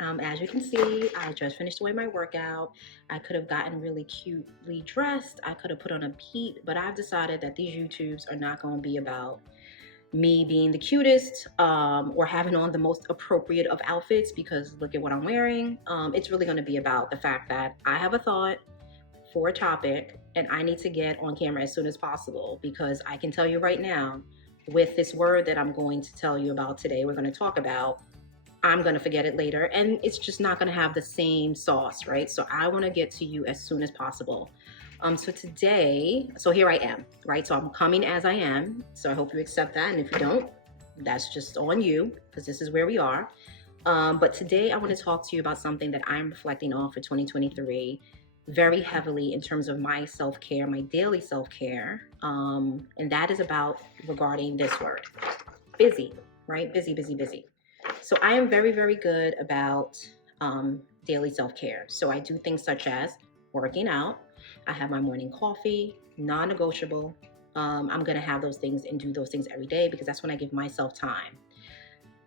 As you can see, I just finished away my workout. I could have gotten really cutely dressed. I could have put on a beat, but I've decided that these YouTubes are not going to be about me being the cutest or having on the most appropriate of outfits because look at what I'm wearing. It's really going to be about the fact that I have a thought for a topic and I need to get on camera as soon as possible because I can tell you right now, with this word that I'm going to tell you about today, we're going to talk about, I'm going to forget it later and it's just not going to have the same sauce, right? So I want to get to you as soon as possible. So here I am, right? So I'm coming as I am. So I hope you accept that. And if you don't, that's just on you because this is where we are. But today I want to talk to you about something that I'm reflecting on for 2023 very heavily in terms of my self-care, my daily self-care. And that is about regarding this word, busy, right? Busy, busy, busy. So I am very, very good about daily self-care. So I do things such as working out. I have my morning coffee, non-negotiable. I'm going to have those things and do those things every day because that's when I give myself time.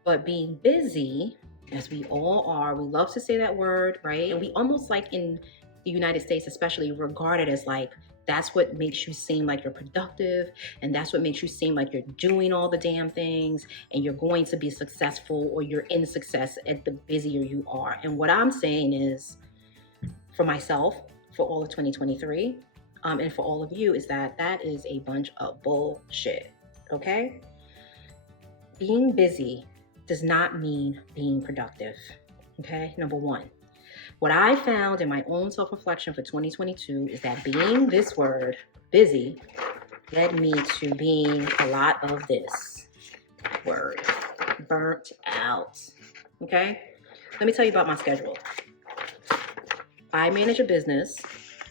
But being busy, as we all are, we love to say that word, right? And we almost like in the United States, especially regard it as like, that's what makes you seem like you're productive. And that's what makes you seem like you're doing all the damn things and you're going to be successful or you're in success at the busier you are. And what I'm saying is for myself, for all of 2023, and for all of you is that that is a bunch of bullshit, okay? Being busy does not mean being productive, okay? Number one. What I found in my own self-reflection for 2022 is that being this word, busy, led me to being a lot of this word, burnt out, okay? Let me tell you about my schedule. I manage a business,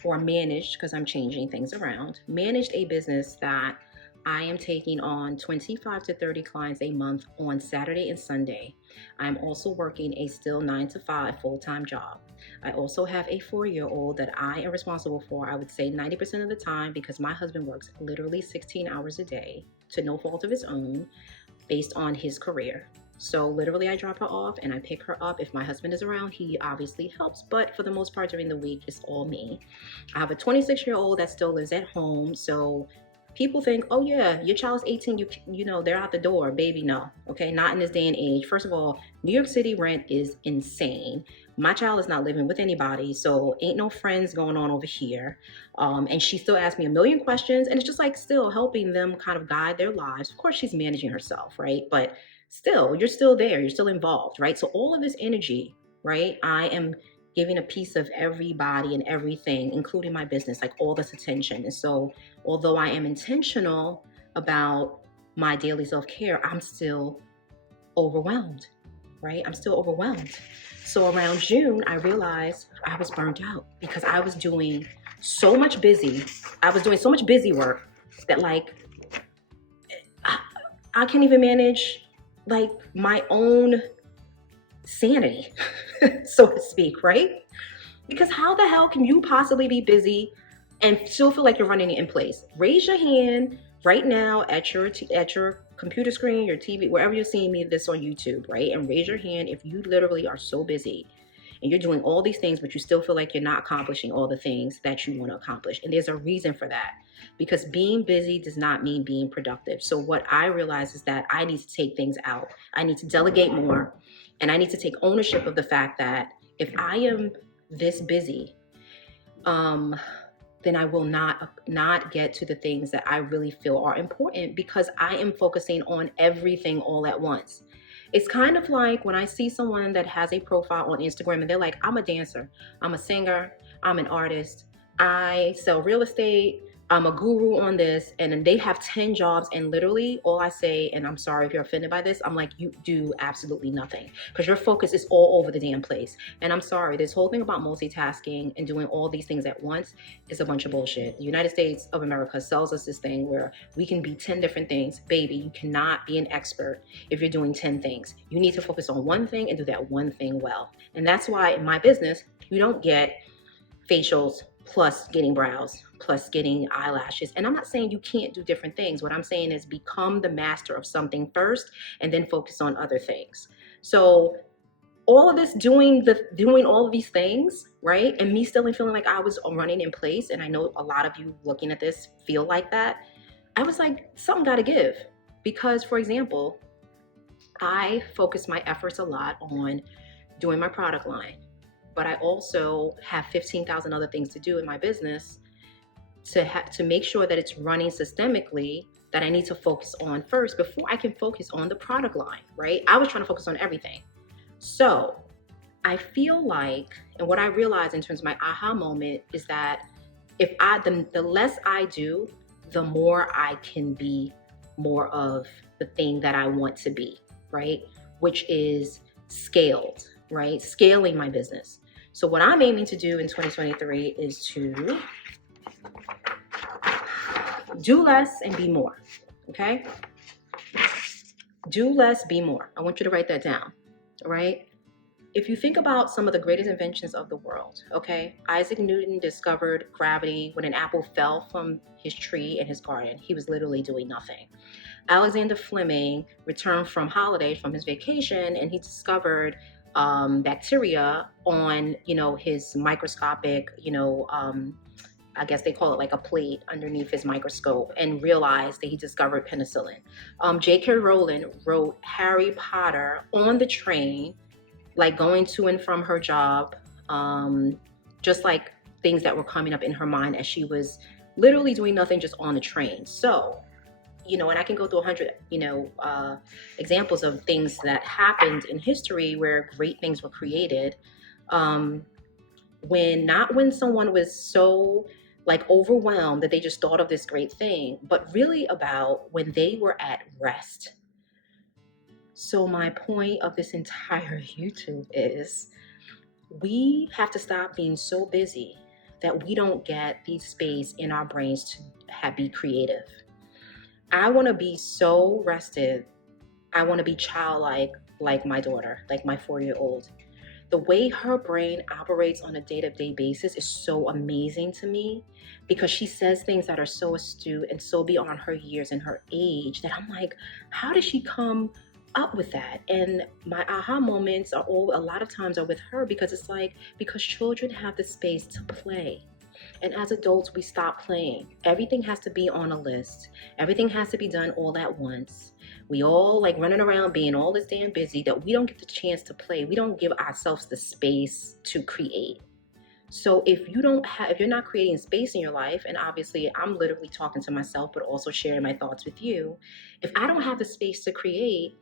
or managed, because I'm changing things around, managed a business that I am taking on 25 to 30 clients a month on Saturday and Sunday. I'm also working a still 9 to 5 full-time job. I also have a 4-year-old that I am responsible for, I would say 90% of the time, because my husband works literally 16 hours a day to no fault of his own based on his career. So literally I drop her off and I pick her up. If my husband is around, he obviously helps, but for the most part during the week, it's all me. I have a 26-year-old that still lives at home. So people think, oh yeah, your child's 18, you know, they're out the door. Baby, no, okay, not in this day and age. First of all, New York City rent is insane. My child is not living with anybody, so ain't no friends going on over here. And she still asks me a million questions, and it's just like still helping them kind of guide their lives. Of course, she's managing herself, right? But still, you're still there, you're still involved, right? So all of this energy, right, I am giving a piece of everybody and everything, including my business, like all this attention. And so although I am intentional about my daily self-care, I'm still overwhelmed, right? I'm still overwhelmed. So around June, I realized I was burnt out because I was doing so much busy. I was doing so much busy work that like, I can't even manage like my own sanity, so to speak, right? Because how the hell can you possibly be busy and still feel like you're running it in place? Raise your hand right now at your computer screen, your TV, wherever you're seeing me this on YouTube, right? And raise your hand if you literally are so busy and you're doing all these things, but you still feel like you're not accomplishing all the things that you want to accomplish. And there's a reason for that, because being busy does not mean being productive. So what I realize is that I need to take things out. I need to delegate more, and I need to take ownership of the fact that if I am this busy, then I will not get to the things that I really feel are important because I am focusing on everything all at once. It's kind of like when I see someone that has a profile on Instagram and they're like, I'm a dancer, I'm a singer, I'm an artist, I sell real estate, I'm a guru on this, and then they have 10 jobs, and literally all I say, and I'm sorry if you're offended by this, I'm like, you do absolutely nothing because your focus is all over the damn place. And I'm sorry, this whole thing about multitasking and doing all these things at once is a bunch of bullshit. The United States of America sells us this thing where we can be 10 different things. Baby, you cannot be an expert if you're doing 10 things. You need to focus on one thing and do that one thing well. And that's why in my business, you don't get facials plus getting brows plus getting eyelashes. And I'm not saying you can't do different things. What I'm saying is become the master of something first and then focus on other things. So all of this, doing all of these things, right? And me still feeling like I was running in place. And I know a lot of you looking at this feel like that. I was like, something got to give. Because, for example, I focus my efforts a lot on doing my product line, but I also have 15,000 other things to do in my business to make sure that it's running systemically, that I need to focus on first before I can focus on the product line, right? I was trying to focus on everything. So I feel like, and what I realized in terms of my aha moment is that the less I do, the more I can be more of the thing that I want to be, right? Which is scaled, right? Scaling my business. So what I'm aiming to do in 2023 is to do less and be more, okay? Do less, be more. I want you to write that down, all right? If you think about some of the greatest inventions of the world, okay? Isaac Newton discovered gravity when an apple fell from his tree in his garden. He was literally doing nothing. Alexander Fleming returned from holiday from his vacation, and he discovered bacteria on, his microscopic, I guess they call it like a plate underneath his microscope, and realized that he discovered penicillin. J.K. Rowling wrote Harry Potter on the train, like going to and from her job, just like things that were coming up in her mind as she was literally doing nothing, just on the train. So, and I can go through 100, examples of things that happened in history where great things were created. When someone was so like overwhelmed that they just thought of this great thing, but really about when they were at rest. So my point of this entire YouTube is we have to stop being so busy that we don't get the space in our brains to be creative. I want to be so rested. I want to be childlike, like my daughter, like my 4-year-old. The way her brain operates on a day-to-day basis is so amazing to me, because she says things that are so astute and so beyond her years and her age that I'm like, how did she come up with that? And my aha moments a lot of times are with her, because it's like, because children have the space to play. And as adults, we stop playing. Everything has to be on a list. Everything has to be done all at once. We all like running around being all this damn busy that we don't get the chance to play. We don't give ourselves the space to create. So if you're not creating space in your life, and obviously I'm literally talking to myself, but also sharing my thoughts with you. If I don't have the space to create,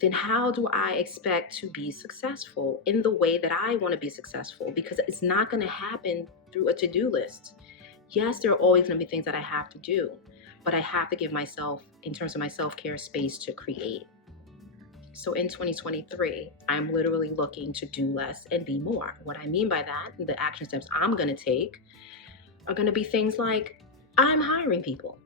then how do I expect to be successful in the way that I want to be successful? Because it's not going to happen through a to-do list. Yes, there are always going to be things that I have to do, but I have to give myself, in terms of my self-care, space to create. So in 2023, I'm literally looking to do less and be more. What I mean by that, the action steps I'm going to take are going to be things like, I'm hiring people.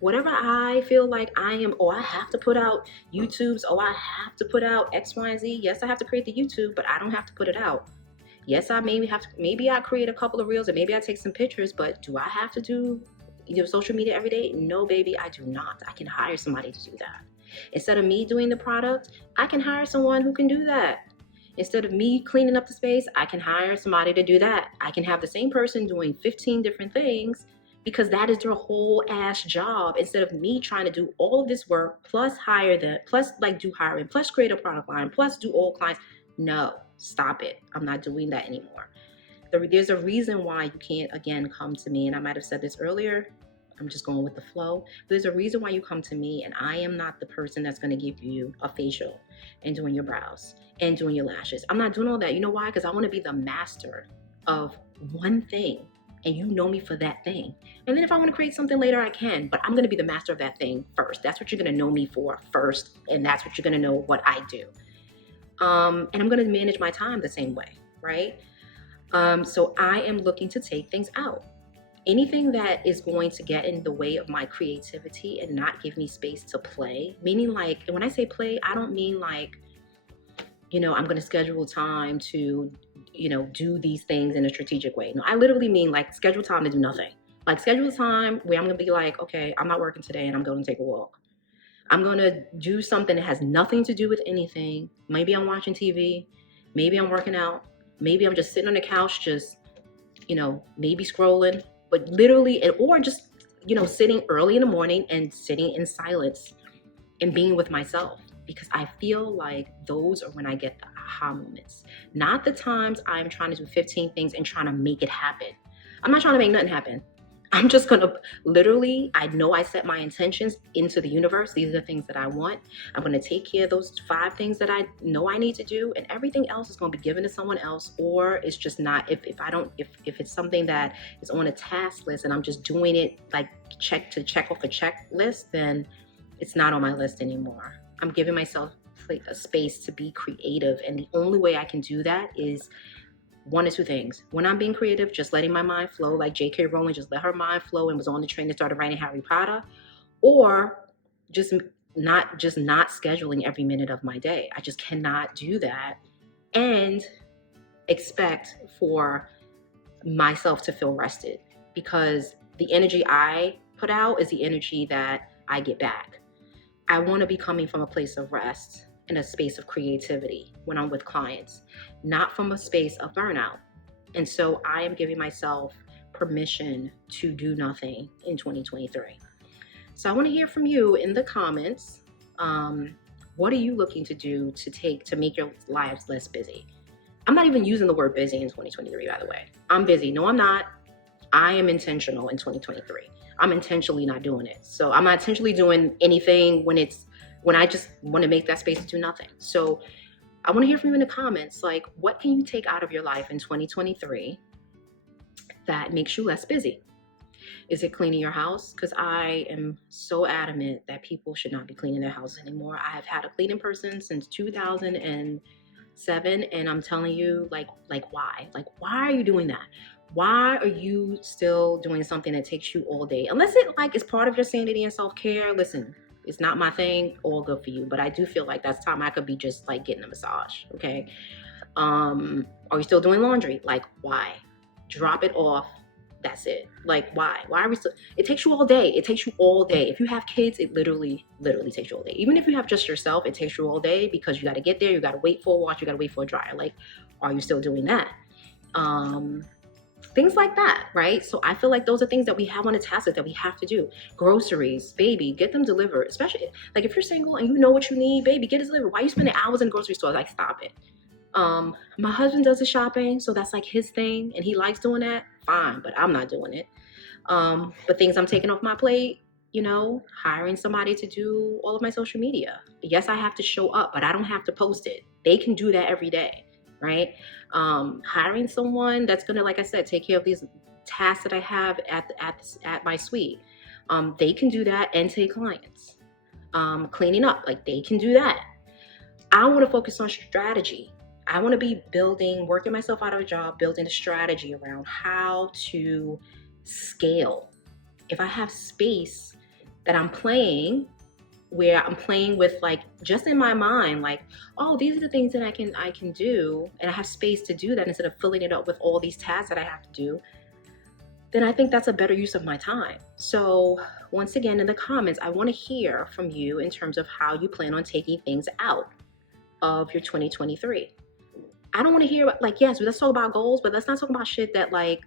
Whatever I feel like I have to put out YouTubes, I have to put out X, Y, and Z. Yes, I have to create the YouTube, but I don't have to put it out. Yes, I maybe I create a couple of reels, and maybe I take some pictures, but do I have to do social media every day? No, baby, I do not. I can hire somebody to do that. Instead of me doing the product, I can hire someone who can do that. Instead of me cleaning up the space, I can hire somebody to do that. I can have the same person doing 15 different things, because that is their whole ass job, instead of me trying to do all of this work, plus hire them, plus like do hiring, plus create a product line, plus do all clients. No, stop it. I'm not doing that anymore. There's a reason why you can't, again, come to me, and I might have said this earlier, I'm just going with the flow. There's a reason why you come to me, and I am not the person that's going to give you a facial and doing your brows and doing your lashes. I'm not doing all that. You know why? Because I want to be the master of one thing, and you know me for that thing. And then if I want to create something later, I can, but I'm going to be the master of that thing first. That's what you're going to know me for first, and that's what you're going to know what I do. And I'm going to manage my time the same way, right? So I am looking to take things out. Anything that is going to get in the way of my creativity and not give me space to play, meaning like, and when I say play, I don't mean like, I'm going to schedule time to, do these things in a strategic way. No, I literally mean like schedule time to do nothing. Like schedule time where I'm going to be like, okay, I'm not working today and I'm going to take a walk. I'm going to do something that has nothing to do with anything. Maybe I'm watching TV. Maybe I'm working out. Maybe I'm just sitting on the couch, just, maybe scrolling, but literally, or just, sitting early in the morning and sitting in silence and being with myself, because I feel like those are when I get the aha moments. Not the times I'm trying to do 15 things and trying to make it happen. I'm not trying to make nothing happen. I'm just gonna literally, I know I set my intentions into the universe. These are the things that I want. I'm gonna take care of those 5 things that I know I need to do, and everything else is gonna be given to someone else, or it's just not, if it's something that is on a task list and I'm just doing it like check off a checklist, then it's not on my list anymore. I'm giving myself like a space to be creative, and the only way I can do that is one or two things. When I'm being creative, just letting my mind flow, like J.K. Rowling just let her mind flow and was on the train and started writing Harry Potter, or just not scheduling every minute of my day. I just cannot do that and expect for myself to feel rested, because the energy I put out is the energy that I get back. I want to be coming from a place of rest in a space of creativity when I'm with clients, not from a space of burnout. And so I am giving myself permission to do nothing in 2023. So I want to hear from you in the comments. What are you looking to do to make your lives less busy? I'm not even using the word busy in 2023, by the way. I'm busy. No, I'm not. I am intentional in 2023. I'm intentionally not doing it. So I'm not intentionally doing anything when I just want to make that space to do nothing. So I want to hear from you in the comments, like, what can you take out of your life in 2023 that makes you less busy? Is it cleaning your house? Because I am so adamant that people should not be cleaning their house anymore. I have had a cleaning person since 2007, and I'm telling you, like why? Like, why are you doing that? Why are you still doing something that takes you all day? Unless it is part of your sanity and self-care. Listen, it's not my thing. All good for you. But I do feel like that's time I could be just like getting a massage. Okay. Are you still doing laundry? Like, why? Drop it off. That's it. Like, why? Why are we still? It takes you all day. It takes you all day. If you have kids, it literally takes you all day. Even if you have just yourself, it takes you all day, because you got to get there. You got to wait for a wash. You got to wait for a dryer. Like, are you still doing that? Things like that, right? So I feel like those are things that we have on a task list that we have to do. Groceries, baby, get them delivered. Especially like if you're single and you know what you need, baby, get it delivered. Why are you spending hours in the grocery store? Like, stop it. My husband does the shopping, so that's like his thing, and he likes doing that. Fine, but I'm not doing it. But things I'm taking off my plate, hiring somebody to do all of my social media. Yes, I have to show up, but I don't have to post it. They can do that every day, right? Hiring someone that's gonna, like I said, take care of these tasks that I have at my suite. They can do that and take clients. Cleaning up, like, they can do that. I want to focus on strategy. I want to be working myself out of a job, building a strategy around how to scale. If I have space that I'm playing, where I'm playing with, like, just in my mind, like, oh, these are the things that I can do, and I have space to do that instead of filling it up with all these tasks that I have to do, then I think that's a better use of my time. So once again, in the comments, I want to hear from you in terms of how you plan on taking things out of your 2023. I don't want to hear about, like, yes, let's talk about goals, but let's not talk about shit that, like,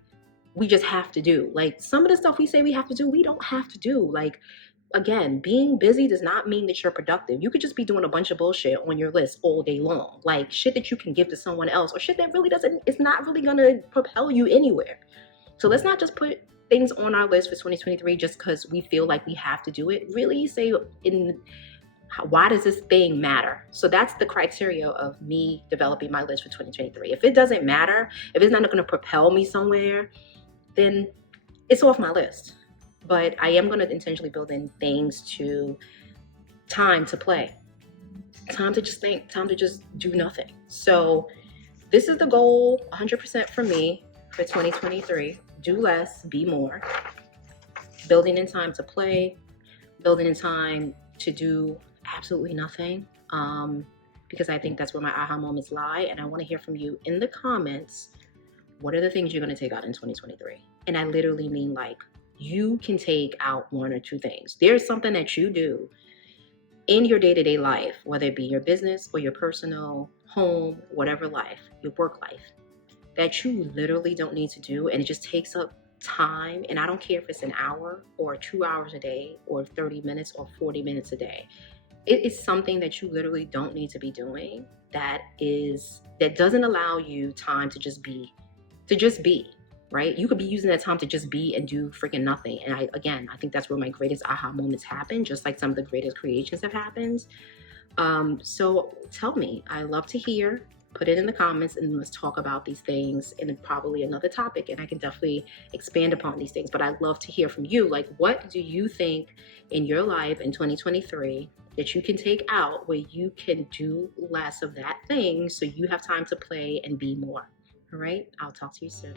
we just have to do. Like, some of the stuff we say we have to do, we don't have to do. Like, again, being busy does not mean that you're productive. You could just be doing a bunch of bullshit on your list all day long. Like, shit that you can give to someone else, or shit that really it's not really going to propel you anywhere. So let's not just put things on our list for 2023 just because we feel like we have to do it. Really say, why does this thing matter? So that's the criteria of me developing my list for 2023. If it doesn't matter, if it's not going to propel me somewhere, then it's off my list. But I am going to intentionally build in things to time to play, time to just think, time to just do nothing. So this is the goal 100% for me for 2023. Do less, be more. Building in time to play, building in time to do absolutely nothing, because I think that's where my aha moments lie. And I want to hear from you in the comments. What are the things you're going to take out in 2023? And I literally mean, like, you can take out 1 or 2 things. There's something that you do in your day-to-day life, whether it be your business or your personal home, whatever life, your work life, that you literally don't need to do, and it just takes up time. And I don't care if it's an hour or 2 hours a day or 30 minutes or 40 minutes a day. It is something that you literally don't need to be doing, that doesn't allow you time to just be, right? You could be using that time to just be and do freaking nothing. And I think that's where my greatest aha moments happen, just like some of the greatest creations have happened. So tell me, I love to hear. Put it in the comments and let's talk about these things in probably another topic. And I can definitely expand upon these things. But I'd love to hear from you. Like, what do you think in your life in 2023 that you can take out where you can do less of that thing so you have time to play and be more? All right. I'll talk to you soon.